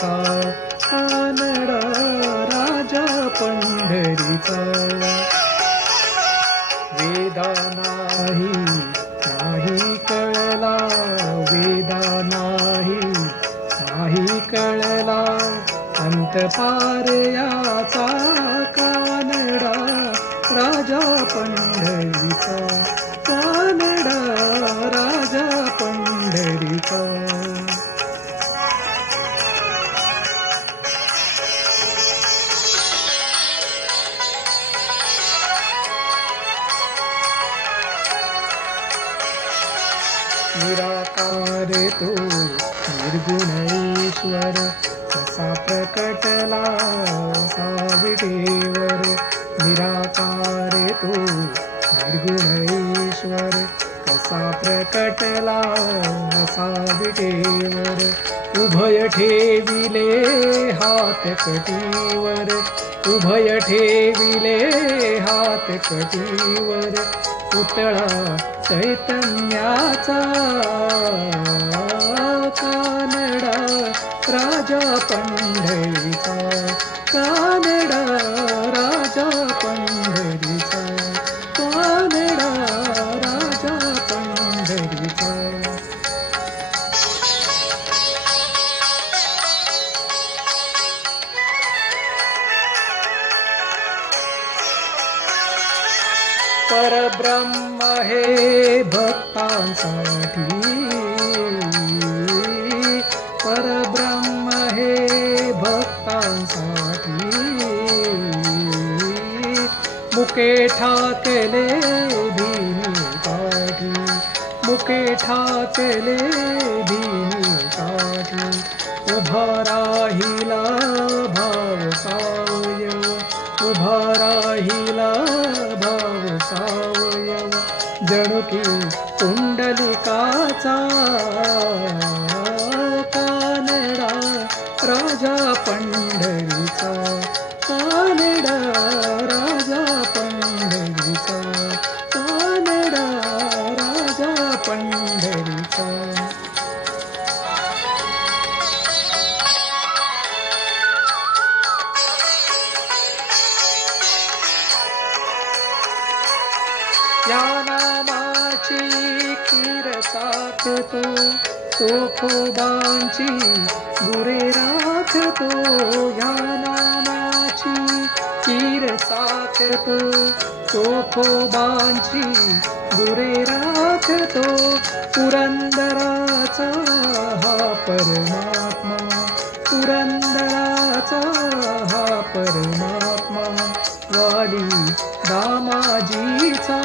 पंढरीचा, कानडा राजा पंढरीचा. वेदा नाही कळला, वेदा नाही कळला, अंत पार याचा, कानडा राजा पंढरीचा, कानडा राजा पंढरीचा. निराकार तो निर्गुण ईश्वर, कसा प्रकटला साविटेवर. निराकार तो निर्गुण ईश्वर, कसा प्रकटला साविटेवर. उभय ठेविले हात कटीवर, उभय ठेविले हात कटीवर. पुतळा चैतन्याचा, कानडा राजा पंढरीचा, कानडा राजा पंढरीचा, कानडा राजा पंढरीचा. परब्रह्म हे भक्तांसाठी, परब्रह्म हे भक्तांसाठी. मुके ठाकले भीमी काठी, मुके ठाकले भीमी काठी. उभा राहिला भाव सावयव, उभा राहिला भाव सावयव. जणू की पुंडलिकाचा, कानडा राजा पंढरीचा, कानडा राजा पंढरीचा, कानडा राजा पंढरीचा. या नामाची खीर साखतो, चोखोबांची गुरे राखतो. या नामाची खीर साखतो, चोखोबांची गुरे राखतो. पुरंदराचा हा परमात्मा, पुरंदराचा हा परमात्मा. वाली दामाजीचा